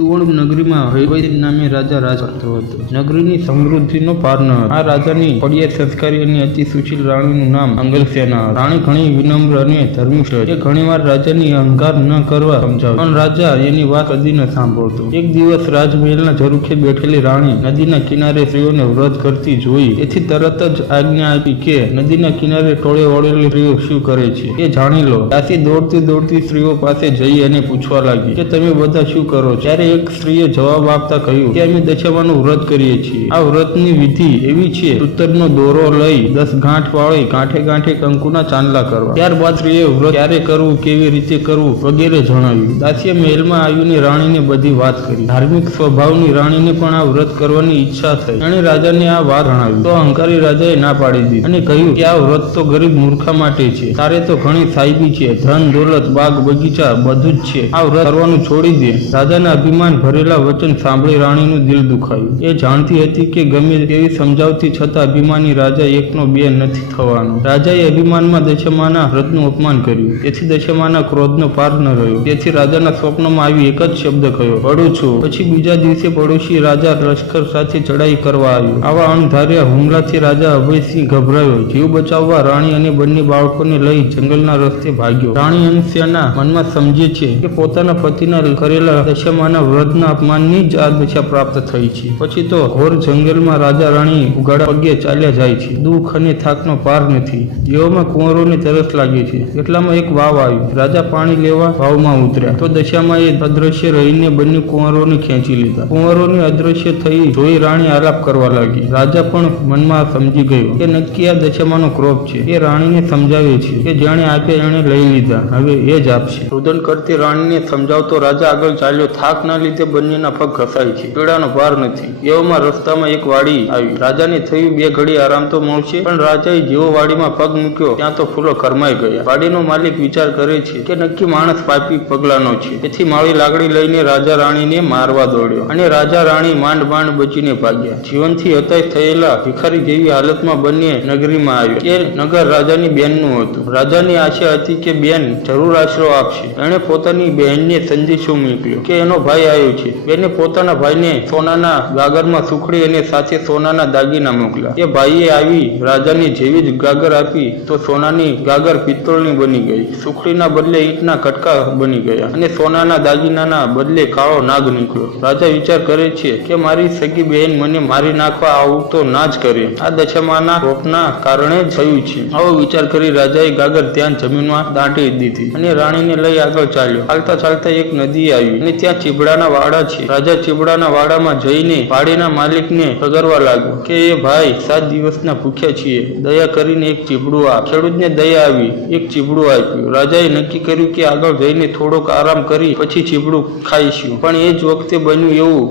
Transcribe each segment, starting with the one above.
સુવર્ણ નગરીમાં હૈવૈદ નામે રાજા રાજ કરતો હતો. નગરીની સમૃદ્ધિનો પાર ન હતો. આ રાજાની ફળિયા સંસ્કારી અને અતિ સુશીલ રાણીનું નામ અંગલસેના હતું. રાણી ઘણી વિનમ્ર અને ધર્મિષ્ઠ હતી. એ ઘણીવાર રાજાની અહંકાર ન કરવા સમજાવતી, પણ રાજા એની વાત કદી ન સાંભળતો. એક દિવસ રાજમહેલના ઝરૂખે બેઠેલી રાણી નદીના કિનારે સ્ત્રીઓને વ્રત કરતી જોઈ. તેથી તરત જ આજ્ઞા આપી કે નદીના કિનારે ટોળે વળેલી સ્ત્રીઓ શું કરે છે એ જાણી લો. દાસી દોડતી દોડતી સ્ત્રીઓ પાસે જઈ અને પૂછવા લાગી કે તમે બધા શું કરો છો? ત્યારે એક સ્ત્રીએ જવાબ આપતા કહ્યું કે અમે દશામાનું વ્રત કરીએ છીએ. આ વ્રતની વિધિ એવી છે, સૂતરનો દોરો લઈ 10 ગાંઠ વાળી ગાંઠે ગાંઠે કંકુના ચાંદલા કરવા. ત્યારબાદ સ્ત્રીએ વ્રત ક્યારે કરવું, કેવી રીતે કરવું વગેરે જણાવ્યું. દાસીએ મહેલમાં આવીને રાણીને બધી વાત કરી. ધાર્મિક સ્વભાવની રાણીને પણ આ વ્રત કરવાની ઈચ્છા થઈ. એણે રાજાને આ વાત જણાવી તો અહંકારી રાજાએ ના પાડી દીધી અને કહ્યું કે આ વ્રત તો ગરીબ મૂર્ખા માટે છે. તારે તો ઘણી સાહેબી છે, ધન દોલત બાગ બગીચા બધું જ છે. આ વ્રત કરવાનું છોડી દે. રાજાના અભિમાન ભરેલા વચન સાંભળી રાણીનું દિલ દુખાયું. એ જાણતી હતી કે ગમે તેવી સમજાવતી છતાં અભિમાની રાજા એકનો બે નથી થવાનો. રાજાએ અભિમાનમાં દશામાના વ્રતનું અપમાન કર્યું. તેથી દશામાના ક્રોધનો પાર ન રહ્યો. તેથી રાજાના સ્વપ્નમાં આવી એક જ શબ્દ કહ્યો, પડું છું. પછી બીજા દિવસે પડોશી રાજા લશ્કર સાથે ચડાઈ કરવા આવ્યો. આવા અણધાર્યા હુમલાથી રાજા અભયસિંહ ગભરાયો. જીવ બચાવવા રાણી અને બંને બાળકોને લઈ જંગલના રસ્તે ભાગ્યો. રાણી અંગસેના મનમાં સમજે છે કે પોતાના પતિના કરેલા દશામાના વ્રતના અપમાનની જ આ દશા પ્રાપ્ત થઈ છે. પછી તો ઘોર જંગલમાં રાજા રાણી ઉઘાડા પગે ચાલ્યા જાય છે. દુઃખ અને થાકનો પાર નથી. એવામાં કુંવરોને તરસ લાગી છે. એટલામાં એક વાવ આવ્યું. રાજા પાણી લેવા વાવમાં ઉતર્યા તો દશામાં એ અદ્રશ્ય રહીને બંને કુંવરોને ખેંચી લીધા. કુંવરોની અદ્રશ્ય થઈ જોઈ રાણી આલાપ કરવા લાગી. રાજા પણ મનમાં સમજી ગયો કે નક્કી આ દશામાનો ક્રોધ છે. એ રાણીને સમજાવે છે કે જેણે આપે એણે લઈ લીધા, હવે એ જ આપશે. રુદન કરતી રાણીને સમજાવતો રાજા આગળ ચાલ્યો. થાક ના લીધે બંનેના પગ ઘસાય છે, પીડાનો ભાર નથી. એવામાં રસ્તામાં એક વાડી આવી. રાજાને થયું બે ઘડી આરામ તો મળશે, પણ રાજાએ જેવો વાડીમાં પગ મૂક્યો ત્યાં તો ફૂલો કરમાઈ ગયા. વાડીનો માલિક વિચાર કરે છે કે નક્કી માણસ પાપી પગલાનો છે. તેથી માળી લાકડી લઈને રાજા રાણીને મારવા દોડ્યો અને રાજા રાણી માંડ માંડ બચીને ભાગ્યા. જીવનથી હતાશ થયેલા ભિખારી જેવી હાલતમાં બંને નગરીમાં આવ્યા. એ નગર રાજાની બેનનું હતું. રાજાની આશા હતી કે બેન જરૂર આશરો આપશે. એણે પોતાની બહેનને સંદેશો મોકલ્યો કે એનો ભાઈ આવ્યો છે. બેને પોતાના ભાઈને સોનાના ગાગરમાં સુખડી અને સાથે સોનાના દાગીના મોકલ્યા. એ ભાઈએ આવી રાજાને જેવી જ ગાગર આપી તો સોનાની ગાગર પિત્તળની બની ગઈ. સુખડીના બદલે ઈંટના કટકા બની ગયા અને સોનાના દાગીનાના બદલે કાળો નાગ નીકળ્યો. રાજા વિચાર કરે છે કે મારી સગી બહેન મને મારી નાખવા આવું તો ના જ કરે. આ દશામાના કોપના કારણે જ થયું છે. આવો વિચાર કરી રાજાએ ગાગર ત્યાં જમીનમાં દાટી દીધી અને રાણીને લઈ આગળ ચાલ્યો. ચાલતા ચાલતા એક નદી આવી અને ત્યાં ચીબડાના વાડા છે. રાજા ચીબડાના વાડામાં જઈને વાડીના માલિકને પગરવા લાગ્યો કે એ ભાઈ 7 દિવસના ભૂખ્યા છીએ, દયા કરીને એક ચીબડું આપ. ખેડૂતને દયા આવી, એક ચીબડું આપ્યું. રાજાએ નક્કી કર્યું કે આગળ જઈને થોડોક આરામ કરી પછી ચીબડું ખાઈશું. પણ એ જ વખતે બન્યું એવું,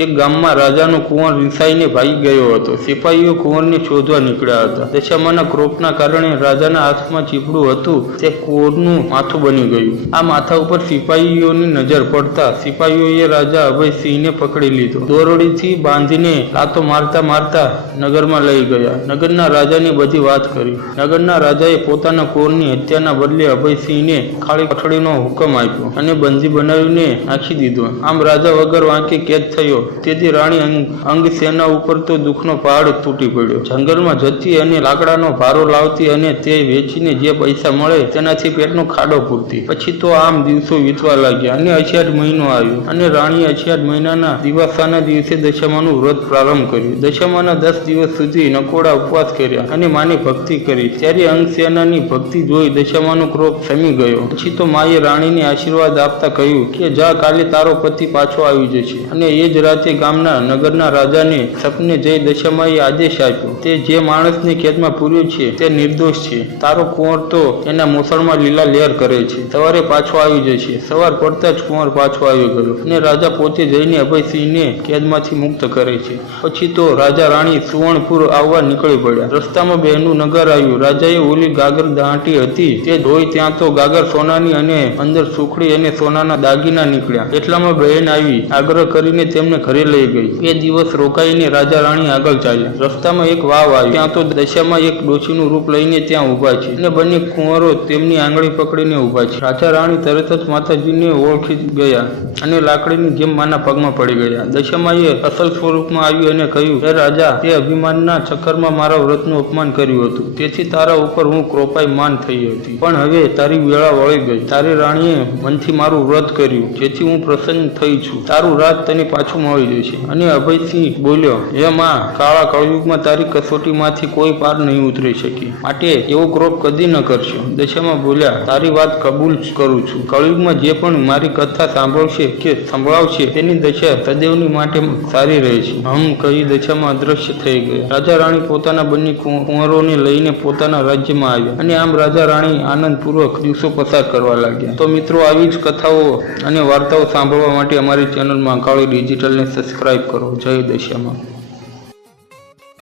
એક ગામમાં રાજાનો કુંવર રીસાઈને ભાગી ગયો હતો. સિપાહીઓ કુંવરને શોધવા નીકળ્યા હતા. દશામાના ક્રોધના કારણે રાજાના હાથમાં ચીબડું હતું તે કુંવરનું માથું બની ગયું. આ માથા ઉપર સિપાહીઓની નજર પડતા સિપાહીઓએ રાજા અભયસિંહને પકડી લીધો. દોરડીથી બાંધીને લાતો મારતા મારતા નગરમાં લઈ ગયા. નગરના રાજાને બધી વાત કરી. નગરના રાજાએ પોતાના કુંવરની હત્યાના બદલે અભયસિંહને ખાલી કોઠડીનો હુકમ આપ્યો અને બંદી બનાવીને નાખી દીધો. આમ રાજા વગર વાંકે કેદ થયો. તેથી રાણી અંગસેના ઉપર તો દુઃખનો પહાડ તૂટી પડ્યો. જંગલમાં જતી અને લાકડાનો ભારો લાવતી અને તે વેચીને જે પૈસા મળે તેનાથી પેટનો ખાડો પૂરતી. પછી તો આમ દિવસો વીતવા લાગ્યા અને અષાઢ મહિનો આવ્યો અને રાણીએ અષાઢ મહિનાના દિવાસાના દિવસે દશામાનું વ્રત પ્રારંભ કર્યું. દશામાના 10 દિવસ સુધી નકોડા ઉપવાસ કર્યા અને માની ભક્તિ કરી. ત્યારે અંગસેનાની ભક્તિ જોઈ દશામાનો ક્રોધ શમી ગયો. પછી તો માએ રાણીને આશીર્વાદ આપતા કહ્યું કે જા, કાલે તારો પતિ પાછો આવી જશે. અને એ જ રાતે ગામના નગરના રાજાને સપને જઈ દશામાએ આદેશ આપ્યો, તે જે માણસને કેદમાં પૂર્યો છે તે નિર્દોષ છે. તારો કુંવર તો એના મોસણમાં લીલા લહેર કરે છે, સવારે પાછો આવી જશે. સવાર પડતા જ કુંવર પાછો આવી ગયો અને રાજા પોતે જઈને અભયસિંહને કેદમાંથી મુક્ત કરે છે. પછી તો રાજા રાણી સુવર્ણપુર આવવા નીકળી પડ્યા. રસ્તામાં બહેનનું નગર આવ્યું. રાજાએ ઓલી ગાગર દાટી હતી તે જોઈ ત્યાં તો ગાગર સોનાની અને અંદર સુખડી અને સોનાના દાગીના નીકળ્યા. એટલામાં બહેન આવી આગ્રહ કરીને તેમને ઘરે લઈ ગઈ. એ દિવસ રોકાઈને રાજા રાણી આગળ ચાલ્યા. રસ્તામાં એક વાવ આવી. ત્યાં તો દશામાં એક ડોશીનું રૂપ લઈને ત્યાં ઉભા છે અને બંને કુંવરો તેમની આંગળી પકડીને ઉભા છે. રાજા રાણી તરત જ માતાજીને ઓળખી ગયા. અને લાકડીની જેમ માના પગમાં પડી ગયા. દશામાએ અસલ સ્વરૂપમાં આવ્યું અને કહ્યું, હે રાજા, તે અભિમાનના ચક્કરમાં મારા વ્રતનું અપમાન કર્યું હતું, તેથી તારા ઉપર હું ક્રોપાયમાન થઈ હતી. પણ હવે તારી વેળા વળી ગઈ. તારી રાણીએ મનથી મારું વ્રત કર્યું, જેથી હું પ્રસન્ન થઈ છું. તારું રાજ તને પાછું મળી જશે. અને અભયસિંહ બોલ્યો, હે માં, કાળા કળયુગમાં તારી કસોટીમાંથી કોઈ પાર નહીં ઉતરી શકી, માટે એવો ક્રોધ કદી ન કરશો. દશામાં બોલ્યા, તારી વાત કબૂલ કરું છું. કળયુગમાં જે પણ મારી કથા સાંભળશે કે સંભળાવશે તેની દશા સદૈવની માટે સારી રહે છે. કહી દશામાં અદ્રશ્ય થઈ ગયા. રાજા રાણી પોતાના બંને કુંવરોને લઈને પોતાના રાજ્યમાં આવ્યા અને આમ રાજા રાણી આનંદપૂર્વક દિવસો પસાર કરવા લાગ્યા. તો મિત્રો, આવી જ કથાઓ અને વાર્તાઓ સાંભળવા માટે અમારી ચેનલ મહાકાળી ડિજિટલને સબસ્ક્રાઇબ કરો. જય દશામાં.